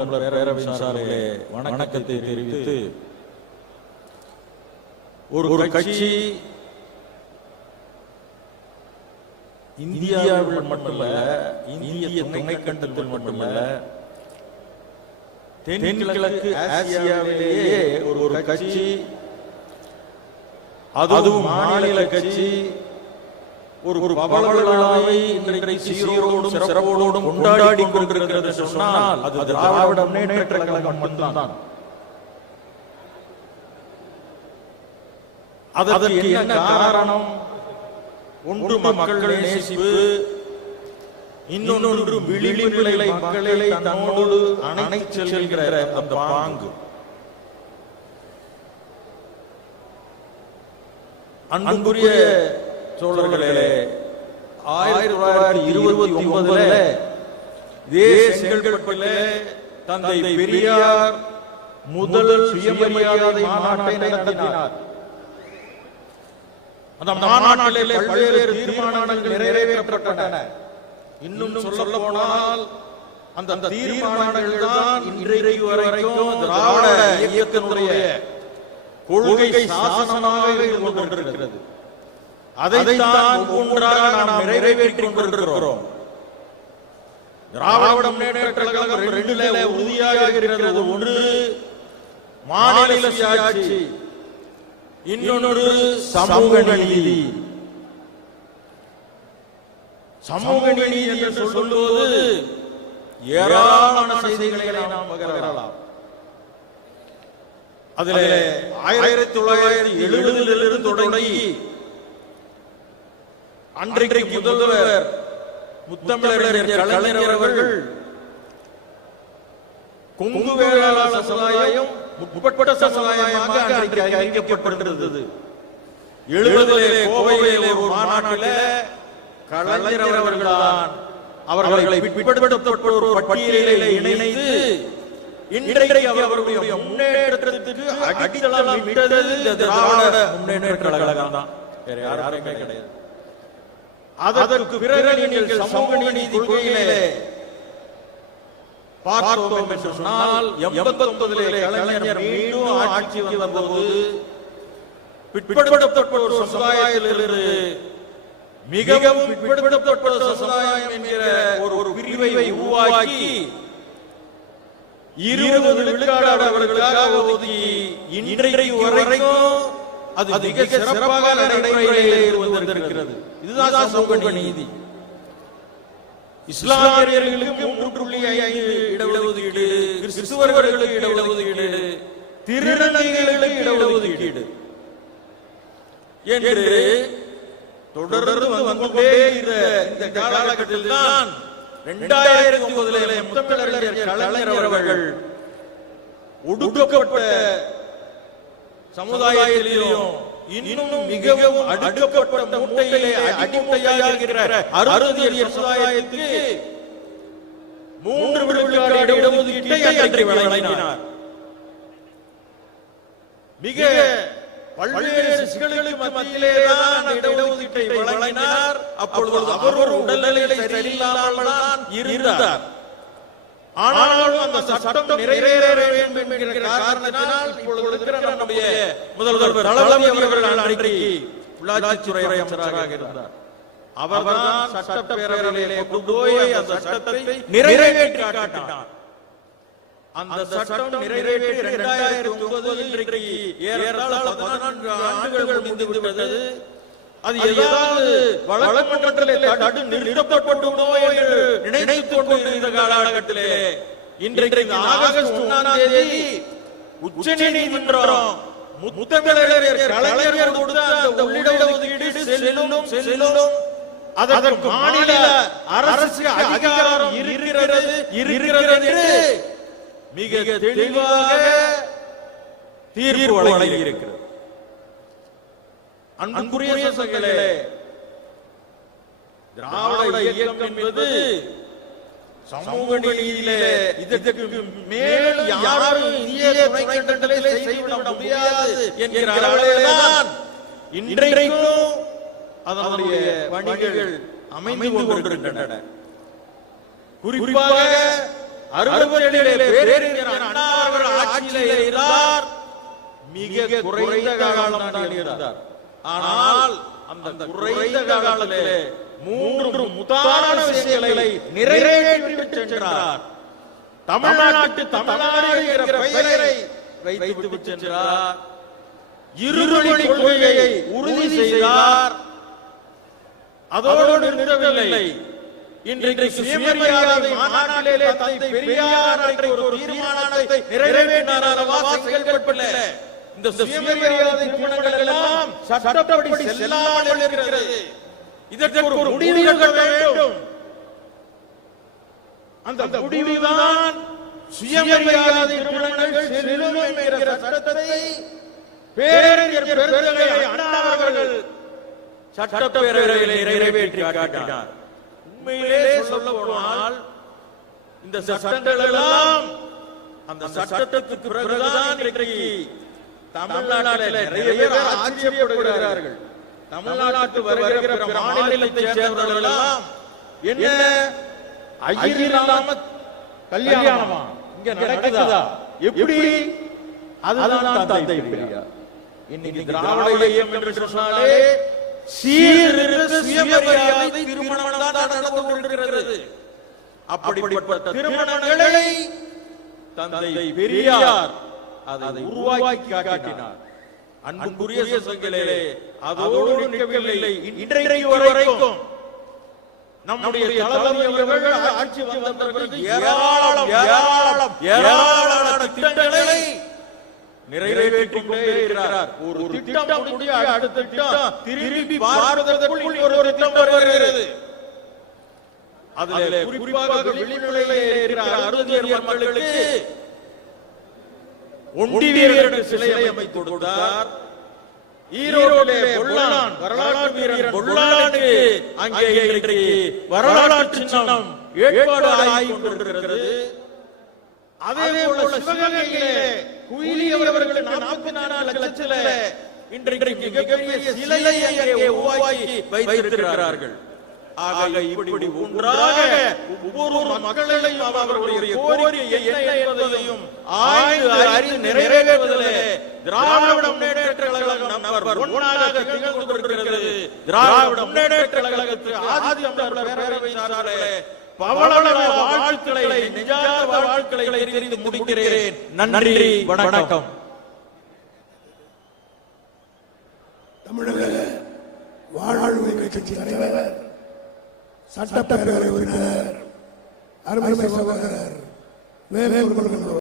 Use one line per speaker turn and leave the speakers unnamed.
பேரவை சார்பிலே வணக்கத்தை தெரிவித்து ஒரு ஒரு கட்சி இந்தியாவில் மட்டுமல்ல இந்திய துணைக்கண்டத்தில் மட்டுமல்ல தென்கிழக்கு ஆசியாவிலேயே ஒரு ஒரு கட்சி அதுவும் மாநில கட்சி ஒரு ஒரு பவள விழாவை இன்றைக்கு சீரோடும் கொண்டாடி கொண்டிருக்கிறது சொன்னால் அது திராவிட முன்னேற்ற கழகம் மட்டும்தான். அதற்கு என்ன காரணம்? ஒன்று மக்கள் நேசிப்பு இன்னொன்று விளிம்பு நிலை மக்களை தன்னோடு அணைத்து செல்கிற அந்த பாங்கு. அன்புரிய சோழர்களே ஆயிரத்தி தொள்ளாயிரத்தி இருபத்தி ஒன்பதுல இதே செங்கல்பட்டிலே தந்தை பெரியார் முதல் சுயமரியாதை மாநாட்டை நடத்தினார். அந்த மாநாட்டிலே பல்வேறு தீர்மானங்கள் நிறைவேற்றப்பட்டன. இன்னும் சொல்ல போனால் அந்த அந்த தீர்மானங்கள் தான் இன்றைக்கு வரைக்கும் திராவிட இயக்கத்தினுடைய கொள்கை சாசனமாக இருந்து கொண்டிருக்கிறது. அதைத்தான் ஒன்றாக நாம் நிறைவேற்றிக் கொண்டிருக்கிறோம். திராவிட முன்னேற்ற கழகம் ரெண்டுல உறுதியாக இருக்கிறது ஒன்று மாநில சுயாட்சி இன்னொன்று சமூக நீதி. சமூக நீதி என்று சொல்லுவது ஏராளமான செய்திகளை நாம் பகிரலாம். அதிலே ஆயிரத்தி தொள்ளாயிரத்தி எழுபதிலிருந்து தொடங்கி அன்றைக்கு முதல்வர் முத்தமிழர் கலைஞர் அவர்கள் கொங்கு வேளாளர் சமுதாயம் முற்பட்ட சமுதாயமாக அன்றைக்கு அறிவிக்கப்பட்டிருந்தது. எழுபதிலே கோவையிலே ஒரு மாநாட்டிலே கலைஞர் அவர்கள்தான் அவர்களை பிற்படுத்தப்பட்ட ஒரு பட்டியலிலே இணைந்து இன்றைக்கு அவர்களுடைய முன்னேற்றத்திற்கு அடித்தளம் விட்டது இந்த திராவிட முன்னேற்ற கழகம் தான் வேற யாருமே கிடையாது. அதற்கு பிறகு நீங்கள் சமூக நீதி கொள்கையிலே பார்த்தோம் என்று சொன்னால் எண்பத்தி ஒன்பதிலே கலைஞர் மீண்டும் ஆட்சி வந்தபோது பிற்படுத்தப்பட்ட ஒரு சமுதாயத்திலிருந்து மிகவும் பிற்படுத்தப்பட்ட ஒரு சமுதாயம் என்கிற ஒரு ஒரு பிரிவை உருவாக்கி இருபது விழுக்காடு அவர்களுக்காக ஒதுக்கி இன்றைக்கு வரைக்கும் அது மிக சிறப்பாக நடைமுறையிலே வந்திருக்கிறது. இதுதான் சமூக நீதி. இஸ்லாமியர்களுக்கு மூன்று புள்ளி ஐந்து இடஒதுக்கீடு கிறிஸ்துவர்களுக்கு இடஒதுக்கீடு திருநங்கைகளுக்கு இடஒதுக்கீடு என்று தொடர்ந்து வந்து கொண்டே இருந்த இந்த காலகட்டத்தில் தான் இரண்டாயிரத்தி ஒன்பதிலே முத்தமிழறிஞர் கலைஞர் அவர்கள் ஒடுக்கப்பட்ட சமுதாயத்திலும் இன்னும் மிகவும் அடுக்கப்பட்ட மூட்டையிலே அடிமுட்டையாக இருக்கிற அறுதியறிஞர் சமுதாயத்துக்கு மூன்று விழுக்காடு இடஒதுக்கீட்டை அன்றைக்கு வழங்கினார். மிக பல்வேறு சிக்கல்களுக்கு மத்தியிலே தான் அந்த இடஒதுக்கீட்டை வழங்கினார். அப்பொழுது அவர் உடல்நிலை சரியில்லாமல் தான் இருந்தார். ஆனாலும் அந்த சட்டம் நிறைவேற வேண்டும் என்கிற காரணத்தினால் இப்பொழுது இருக்கிற நம்முடைய முதல்வர் தளபதி அவர்கள் அன்றைக்கு உள்ளாட்சித்துறை அமைச்சராக இருந்தார். அவர்தான் சட்டப்பேரவையிலே கொண்டு போய் அந்த சட்டத்தை நிறைவேற்றி காட்டினார். அந்த சட்டம் நிறைவேற்றி இரண்டாயிரத்தி ஒன்பது இன்றைக்கு ஏறத்தாழ பதினான்கு ஆண்டுகள் முடிந்து விட்டது. அது ஏதாவது வழக்கமன்றத்திலே தடு நிறுத்தப்பட்டுமோ என்று நினைத்துக் கொண்டிருந்த காலகட்டத்திலே இன்றைக்கு ஆகஸ்ட் ஒன்றாம் தேதி உச்ச நீதிமன்றம் முத்தமிழர் கலைஞர் கொடுத்த அந்த உள்ளிட ஒதுக்கீடு செல்லும் செல்லும் அதற்கு மாநில அரசு அதிகாரம் இருக்கிறது இருக்கிறது என்று மிக தெளிவாக தீர்ப்பு வழங்கி இருக்கிறது அன்புக்குரிய சகலே திராவிட இயக்கம் என்பது சமூக நீதியிலே இதற்கு மேல் யாரும் இந்திய துணைக்கண்டத்திலே செய்துவிட முடியாது என்கிற அளவிலேதான். இன்றைக்கும் அதனுடைய பணிகள் அமைந்து கொண்டிருக்கின்றன குறிப்பாக அறுபத்தேழிலே பேரறிஞர் அண்ணா அவர்கள் ஆட்சியிலே இருந்தார். மிக குறைந்த காலம் தான் இருந்தார். ஆனால் அந்த குறைந்த காலத்திலே மூன்று முத்தான விஷயங்களை நிறைவேற்றி சென்றார். தமிழ்நாட்டு தமிழ்நாடு என்கிற பெயரை வைத்து சென்றார். இருமொழி கொள்கையை உறுதி செய்தார். அதோடு நிறுத்தவில்லை இன்றைக்கு சுயமரியாதை மாநாட்டிலே தந்தை பெரியார் என்ற ஒரு தீர்மானத்தை நிறைவேற்றினார். அல்லவா செங்கல்பட்டில் இந்த சுயமரியாதை தீர்மானங்கள் எல்லாம் சட்டப்படி செல்லாமல் இருக்கிறது. இதற்கு ஒரு முடிவு கட்ட வேண்டும். அந்த முடிவுதான் சுயமரியாதை திருமணங்கள் செல்லும் என்கிற சட்டத்தை பேரறிஞர் பெருந்தகை அண்ணா அவர்கள் சட்டப்பேரவையில் நிறைவேற்றி காட்டினார். உண்மையிலே சொல்ல போனால் இந்த சட்டங்கள் எல்லாம் அந்த சட்டத்துக்கு பிறகுதான் இன்றைக்கு தமிழ்நாட்டில் நிறைய பேர் ஆச்சரியப்படுகிறார்கள். தமிழ்நாட்டு வருகிற பிற மாநிலத்தைச் சேர்ந்தவர்கள் எல்லாம் என்ன? ஐயர் இல்லாம கல்யாணமா? இங்க நடக்குதா? எப்படி? அதுதான் தந்தை பெரியார் இன்னைக்கு திராவிட இயக்கம் என்று சொன்னாலே சீர்திருத்த சுயமரியாதை திருமணம் தான் நடந்து கொண்டிருக்கிறது. அப்படிப்பட்ட திருமணங்களை தந்தை பெரியார் அதை உருவாக்கி காட்டினார். அன்புக்குரிய சங்கங்களே அதோடு நிற்கவில்லை. இன்றைக்கு வரைக்கும் நம்முடைய ஆட்சி வந்த பிறகு ஏராளம் ஏராளம் ஏராளமான திட்டங்களை நிறைவேற்றிக் கொண்டே இருக்கிறார். ஒரு திட்டம் முடிய அடுத்த திட்டம் திரும்பி பார்வதற்குள் ஒரு திட்டம் வருகிறது. அதிலே குறிப்பாக விழிநிலையிலே இருக்கிற அறுதியர் மக்களுக்கு ஒண்டி வீரர் சிலை அமைத்து கொடுத்தார். ஈரோடிலே பொல்லான் வரலாற்று வீரன் பொல்லானுக்கு அங்கே இன்றைக்கு வரலாற்று சின்னம் ஏற்பாடு ஆகிக் கொண்டிருக்கிறது. அதே போல சிவகங்கையிலே குயிலி அவர்களுக்கு நாற்பத்தி நாலு லட்சத்தில இன்றைக்கு மிகப்பெரிய சிலையை அங்கே உருவாக்கி வைத்திருக்கிறார்கள். ஆக இப்படி ஒன்றாக ஒவ்வொரு மக்களையும் அவர்களுடைய கோரிக்கை என்ன என்பதையும் ஆய்ந்து அறிந்து நிறைவேற்றுவதிலே திராவிட முன்னேற்ற கழகம் நம்பர் ஒன்றாக திகழ்ந்து கொண்டிருக்கிறது. திராவிட முன்னேற்ற கழகத்துக்கு ஆதி அமர்ந்த பேரவை சார்பிலே பவள வாழ்த்துக்களை நெஞ்சார்ந்த வாழ்த்துக்களை தெரிந்து முடிக்கிறேன். நன்றி வணக்கம்.
தமிழக வாழ்வுரிமை கட்சி தலைவர் சட்டப்பேரவை உறுப்பினர் அருமை சகோதரர் வேவேல்